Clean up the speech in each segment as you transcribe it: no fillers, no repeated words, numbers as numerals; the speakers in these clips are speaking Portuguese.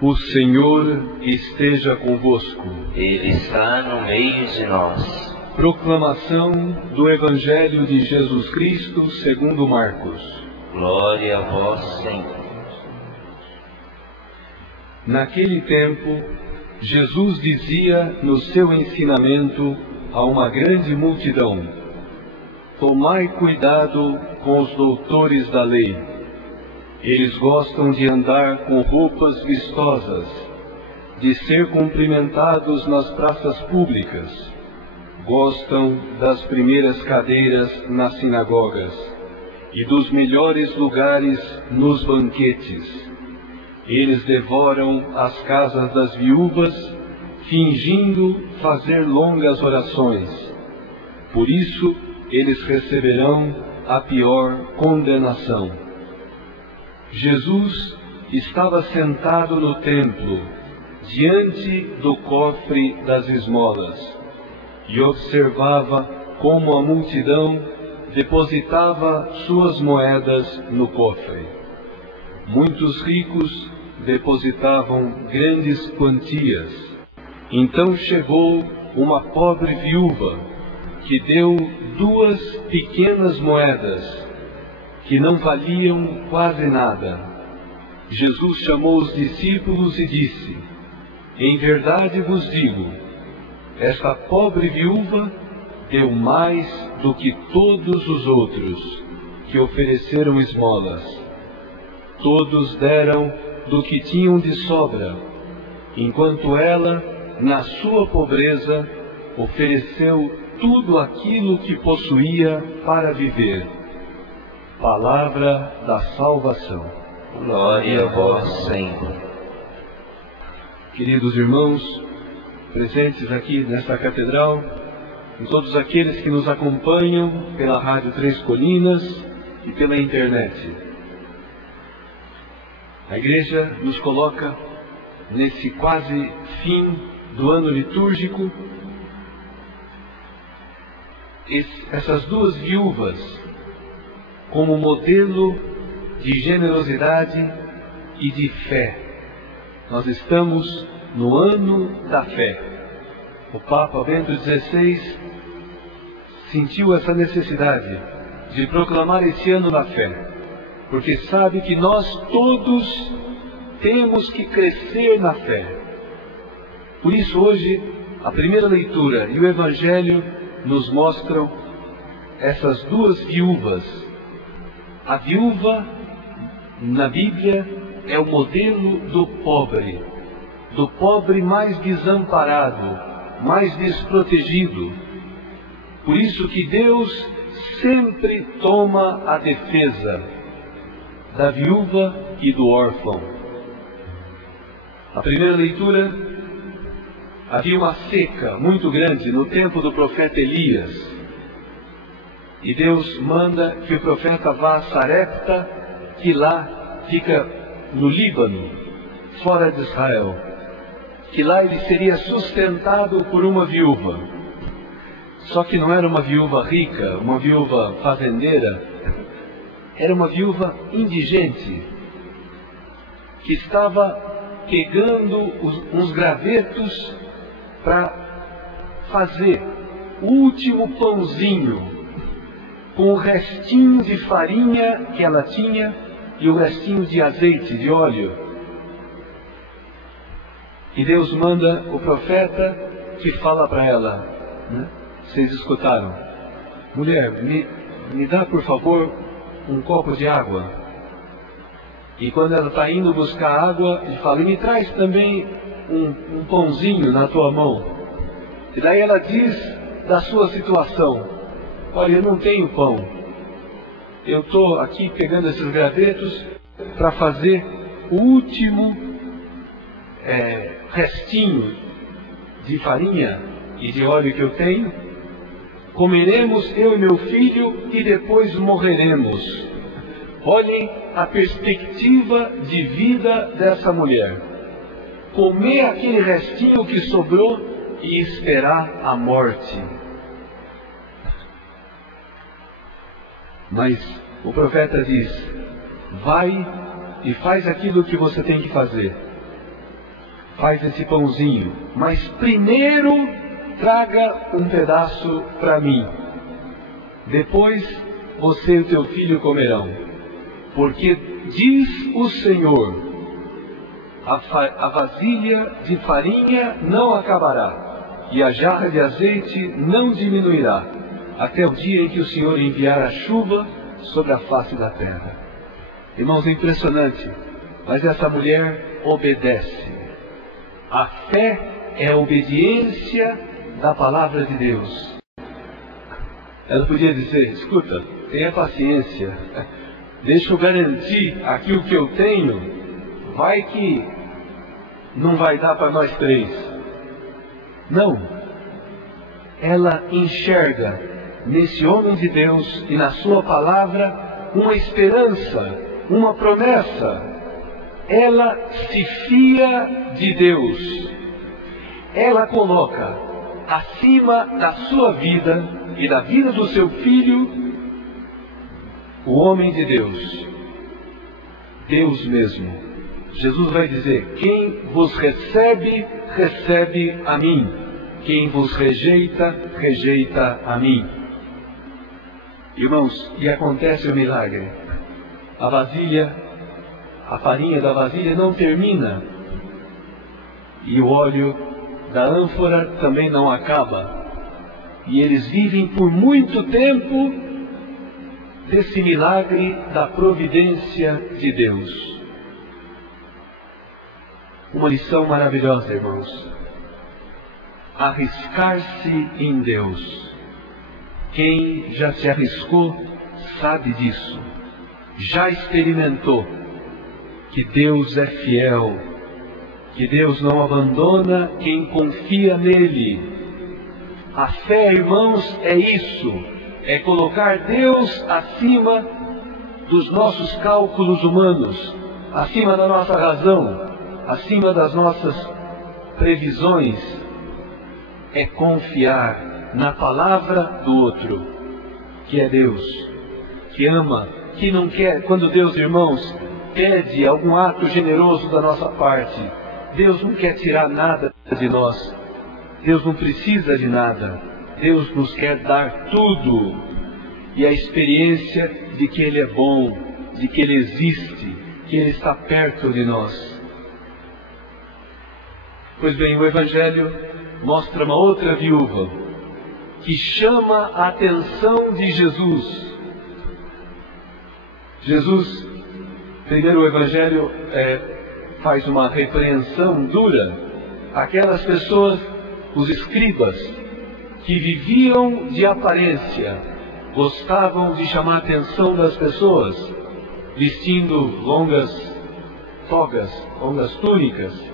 O Senhor esteja convosco. Ele está no meio de nós. Proclamação do Evangelho de Jesus Cristo segundo Marcos. Glória a vós, Senhor. Naquele tempo, Jesus dizia no seu ensinamento a uma grande multidão: tomai cuidado com os doutores da lei. Eles gostam de andar com roupas vistosas, de ser cumprimentados nas praças públicas. Gostam das primeiras cadeiras nas sinagogas e dos melhores lugares nos banquetes. Eles devoram as casas das viúvas, fingindo fazer longas orações. Por isso, eles receberão a pior condenação. Jesus estava sentado no templo, diante do cofre das esmolas, e observava como a multidão depositava suas moedas no cofre. Muitos ricos depositavam grandes quantias. Então chegou uma pobre viúva, que deu 2 pequenas moedas, que não valiam quase nada. Jesus chamou os discípulos e disse: em verdade vos digo, esta pobre viúva deu mais do que todos os outros que ofereceram esmolas. Todos deram do que tinham de sobra, enquanto ela, na sua pobreza, ofereceu tudo aquilo que possuía para viver. Palavra da salvação. Glória a vós, Senhor. Queridos irmãos, presentes aqui nesta catedral, e todos aqueles que nos acompanham pela Rádio Três Colinas e pela internet. A Igreja nos coloca nesse quase fim do ano litúrgico, essas 2 viúvas como modelo de generosidade e de fé. Nós estamos no ano da fé. O Papa Bento XVI sentiu essa necessidade de proclamar esse ano da fé, porque sabe que nós todos temos que crescer na fé. Por isso hoje, a primeira leitura e o Evangelho nos mostram essas 2 viúvas. A viúva, na Bíblia, é o modelo do pobre mais desamparado, mais desprotegido. Por isso que Deus sempre toma a defesa da viúva e do órfão. A primeira leitura, havia uma seca muito grande no tempo do profeta Elias. E Deus manda que o profeta vá a Sarepta, que lá fica no Líbano, fora de Israel. Que lá ele seria sustentado por uma viúva. Só que não era uma viúva rica, uma viúva fazendeira. Era uma viúva indigente, que estava pegando uns gravetos para fazer o último pãozinho, com o restinho de farinha que ela tinha e o restinho de azeite, de óleo. E Deus manda o profeta que fala para ela, né? Vocês escutaram? Mulher, me dá por favor um copo de água. E quando ela está indo buscar água, ele fala: e me traz também um pãozinho na tua mão. E daí ela diz da sua situação: olha, eu não tenho pão. Eu estou aqui pegando esses gravetos para fazer o último restinho de farinha e de óleo que eu tenho. Comeremos eu e meu filho e depois morreremos. Olhem a perspectiva de vida dessa mulher. Comer aquele restinho que sobrou e esperar a morte. Mas o profeta diz: vai e faz aquilo que você tem que fazer. faz esse pãozinho, mas primeiro traga um pedaço para mim. Depois você e o teu filho comerão. Porque diz o Senhor, a vasilha de farinha não acabará, e a jarra de azeite não diminuirá, até o dia em que o Senhor enviar a chuva sobre a face da terra. Irmãos, é impressionante, mas essa mulher obedece. A fé é a obediência da palavra de Deus. Ela podia dizer: escuta, tenha paciência, deixa eu garantir aquilo que eu tenho, vai que não vai dar para nós três. Não. Ela enxerga nesse homem de Deus e na sua palavra uma esperança, uma promessa. Ela se fia de Deus. Ela coloca acima da sua vida e da vida do seu filho o homem de Deus, Deus mesmo. Jesus vai dizer: quem vos recebe, recebe a mim. Quem vos rejeita, rejeita a mim. Irmãos, e acontece o milagre. A farinha da vasilha não termina. E o óleo da ânfora também não acaba. E eles vivem por muito tempo desse milagre da providência de Deus. Uma lição maravilhosa, irmãos. Arriscar-se em Deus. Quem já se arriscou sabe disso. Já experimentou que Deus é fiel, que Deus não abandona quem confia nele. A fé, irmãos, é isso. É colocar Deus acima dos nossos cálculos humanos, acima da nossa razão, acima das nossas previsões. É confiar na palavra do outro, que é Deus, que ama, que não quer. Quando Deus, irmãos, pede algum ato generoso da nossa parte, Deus não quer tirar nada de nós. Deus não precisa de nada. Deus nos quer dar tudo. E a experiência de que Ele é bom, de que Ele existe, que Ele está perto de nós. Pois bem, o Evangelho mostra uma outra viúva que chama a atenção de Jesus. Jesus, primeiro o Evangelho faz uma repreensão dura àquelas pessoas, os escribas, que viviam de aparência, gostavam de chamar a atenção das pessoas, vestindo longas togas, longas túnicas,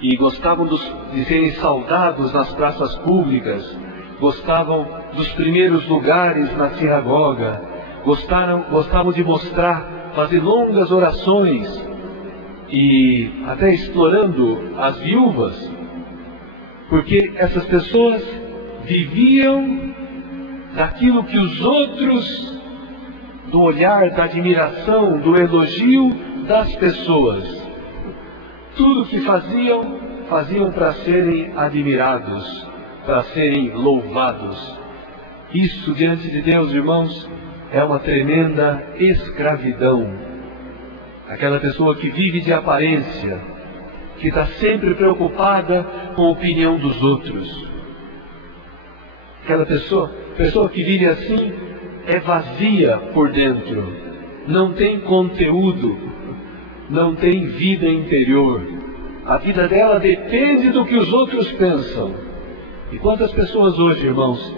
e gostavam de serem saudados nas praças públicas, gostavam dos primeiros lugares na sinagoga, gostavam de mostrar, fazer longas orações, e até explorando as viúvas, porque essas pessoas viviam daquilo que os outros, do olhar, da admiração, do elogio das pessoas. Tudo que faziam para serem admirados, para serem louvados. Isso diante de Deus, irmãos, é uma tremenda escravidão. Aquela pessoa que vive de aparência, que está sempre preocupada com a opinião dos outros. Aquela pessoa que vive assim é vazia por dentro, não tem conteúdo, não tem vida interior. A vida dela depende do que os outros pensam. E quantas pessoas hoje, irmãos,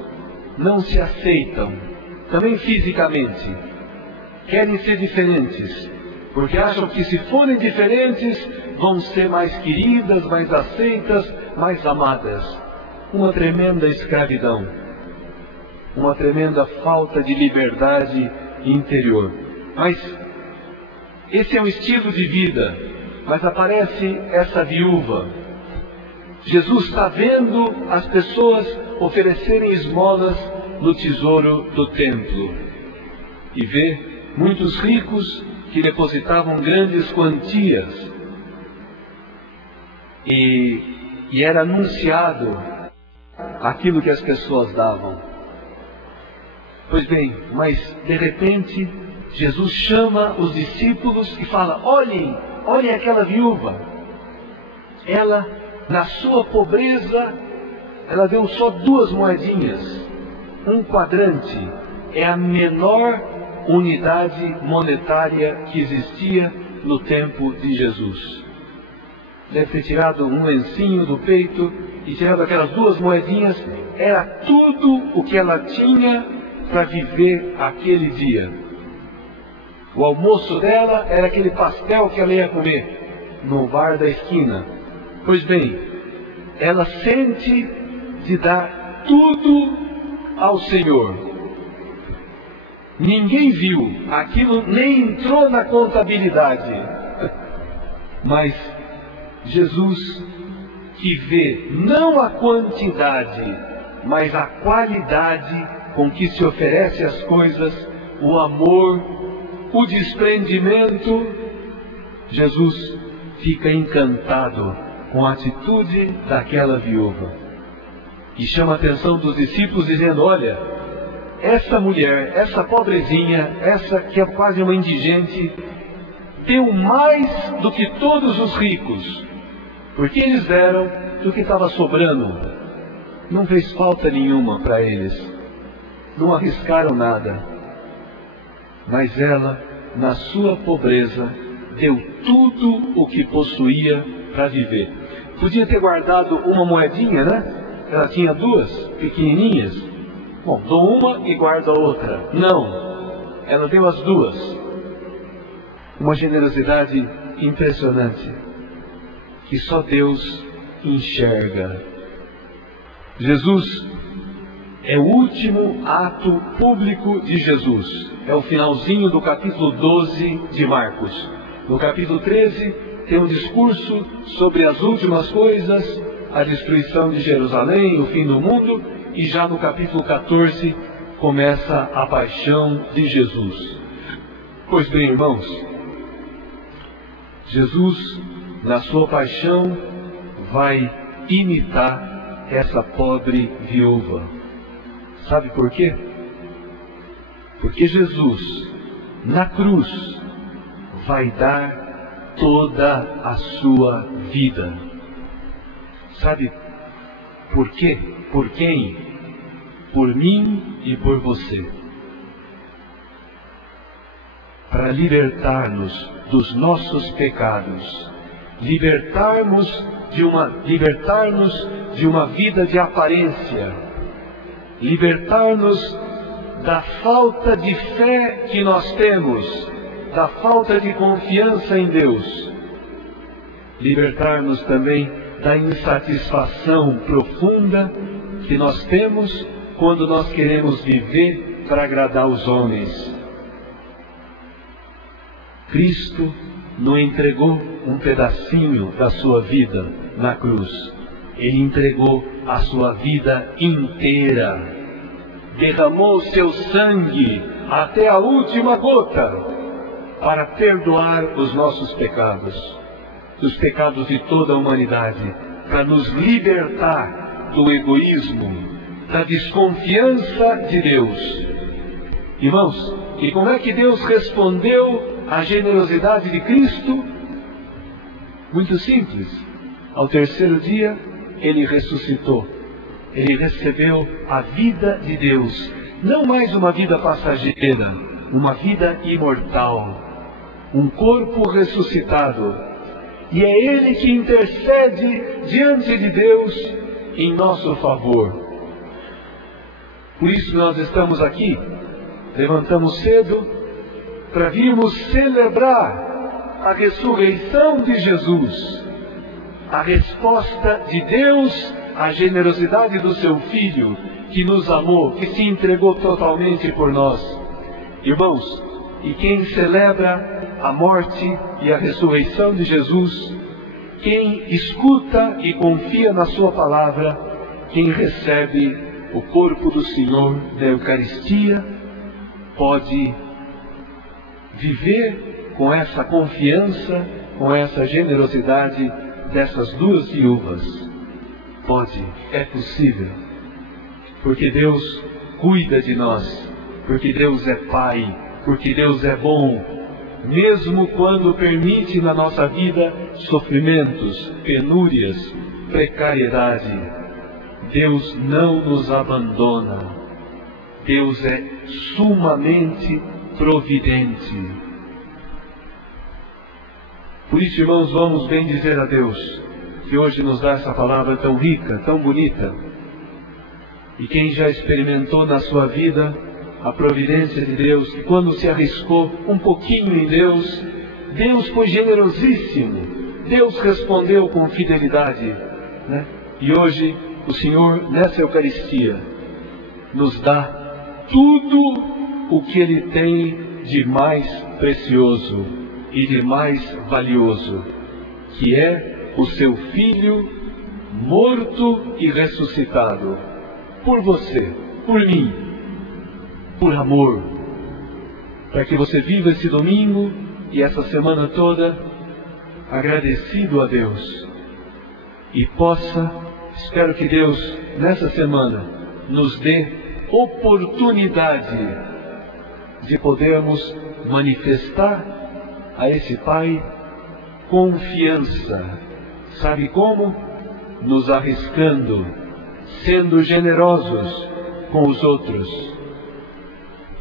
não se aceitam, também fisicamente, querem ser diferentes, porque acham que se forem diferentes, vão ser mais queridas, mais aceitas, mais amadas. Uma tremenda escravidão, uma tremenda falta de liberdade interior. Mas esse é um estilo de vida. Mas aparece essa viúva. Jesus está vendo as pessoas oferecerem esmolas no tesouro do templo. E vê muitos ricos que depositavam grandes quantias. e era anunciado aquilo que as pessoas davam. Pois bem, mas de repente Jesus chama os discípulos e fala: olhem aquela viúva. Ela, na sua pobreza, ela deu só 2 moedinhas. Um quadrante é a menor unidade monetária que existia no tempo de Jesus. Deve ter tirado um lencinho do peito e tirado aquelas 2 moedinhas. Era tudo o que ela tinha para viver aquele dia. O almoço dela era aquele pastel que ela ia comer no bar da esquina. Pois bem, ela sente de dar tudo ao Senhor. Ninguém viu, aquilo nem entrou na contabilidade. Mas Jesus, que vê não a quantidade, mas a qualidade com que se oferece as coisas, o amor, o desprendimento, Jesus fica encantado com a atitude daquela viúva e chama a atenção dos discípulos dizendo: olha, essa mulher, essa pobrezinha, essa que é quase uma indigente, deu mais do que todos os ricos, porque eles deram do que estava sobrando. Não fez falta nenhuma para eles, não arriscaram nada, mas ela, na sua pobreza, deu tudo o que possuía para viver. Podia ter guardado uma moedinha, né? Ela tinha 2 pequenininhas. Bom, dou uma e guardo a outra. Não, ela deu as 2. Uma generosidade impressionante, que só Deus enxerga. Jesus é o último ato público de Jesus. É o finalzinho do capítulo 12 de Marcos. No capítulo 13 tem um discurso sobre as últimas coisas, a destruição de Jerusalém, o fim do mundo, e já no capítulo 14 começa a paixão de Jesus. Pois bem, irmãos, Jesus, na sua paixão, vai imitar essa pobre viúva. Sabe por quê? Porque Jesus, na cruz, vai dar toda a sua vida. Sabe por quê? Por quem? Por mim e por você. Para libertar-nos dos nossos pecados, libertar-nos de uma vida de aparência, libertar-nos da falta de fé que nós temos, da falta de confiança em Deus, libertar-nos também da insatisfação profunda que nós temos quando nós queremos viver para agradar os homens. Cristo não entregou um pedacinho da sua vida na cruz. Ele entregou a sua vida inteira. Derramou seu sangue até a última gota para perdoar os nossos pecados, os pecados de toda a humanidade, para nos libertar do egoísmo, da desconfiança de Deus. Irmãos, e como é que Deus respondeu à generosidade de Cristo? Muito simples. Ao 3º dia, Ele ressuscitou. Ele recebeu a vida de Deus. Não mais uma vida passageira, uma vida imortal. Um corpo ressuscitado. E é Ele que intercede diante de Deus em nosso favor. Por isso nós estamos aqui, levantamos cedo, para virmos celebrar a ressurreição de Jesus, a resposta de Deus à generosidade do seu Filho, que nos amou, que se entregou totalmente por nós. Irmãos, e quem celebra a morte e a ressurreição de Jesus, quem escuta e confia na sua palavra, quem recebe o corpo do Senhor na Eucaristia, pode viver com essa confiança, com essa generosidade dessas duas viúvas. Pode, é possível. Porque Deus cuida de nós, porque Deus é Pai, porque Deus é bom. Mesmo quando permite na nossa vida sofrimentos, penúrias, precariedade, Deus não nos abandona. Deus é sumamente providente. Por isso, irmãos, vamos bem dizer a Deus, que hoje nos dá essa palavra tão rica, tão bonita. E quem já experimentou na sua vida a providência de Deus, que quando se arriscou um pouquinho em Deus, Deus foi generosíssimo, Deus respondeu com fidelidade, né? E hoje o Senhor, nessa Eucaristia, nos dá tudo o que Ele tem de mais precioso e de mais valioso, que é o seu Filho morto e ressuscitado, por você, por mim, por amor, para que você viva esse domingo e essa semana toda agradecido a Deus e possa, espero que Deus nessa semana nos dê oportunidade de podermos manifestar a esse Pai confiança. Sabe como? Nos arriscando, sendo generosos com os outros,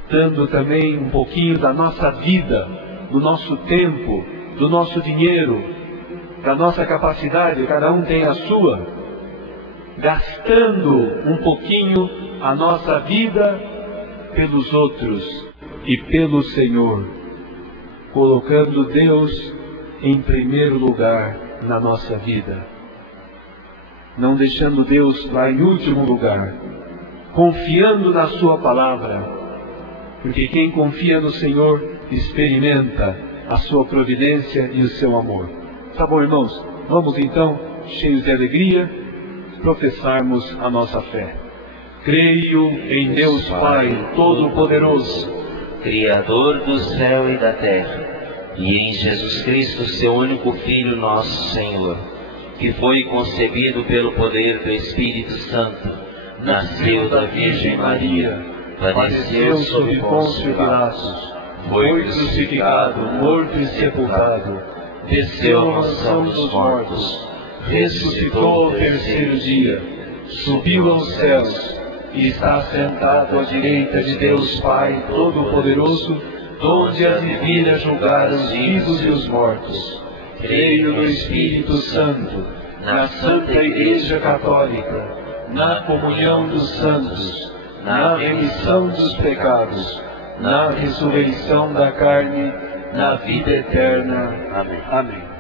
dando também um pouquinho da nossa vida, do nosso tempo, do nosso dinheiro, da nossa capacidade, cada um tem a sua, gastando um pouquinho a nossa vida pelos outros e pelo Senhor, colocando Deus em primeiro lugar na nossa vida, não deixando Deus lá em último lugar, confiando na sua palavra, porque quem confia no Senhor experimenta a sua providência e o seu amor. Tá bom, irmãos? Vamos então, cheios de alegria, professarmos a nossa fé. Creio em Deus Pai Todo-Poderoso, Criador do céu e da terra, e em Jesus Cristo, seu único Filho, nosso Senhor, que foi concebido pelo poder do Espírito Santo, nasceu da Virgem Maria, padeceu sob Pôncio Pilatos, foi crucificado, morto e sepultado, desceu à mansão dos mortos, ressuscitou ao terceiro dia, subiu aos céus e está sentado à direita de Deus Pai Todo-Poderoso, donde há de vir a julgar os vivos e os mortos. Creio no Espírito Santo, na Santa Igreja Católica, na comunhão dos santos, na remissão dos pecados, na ressurreição da carne, na vida eterna. Amém. Amém.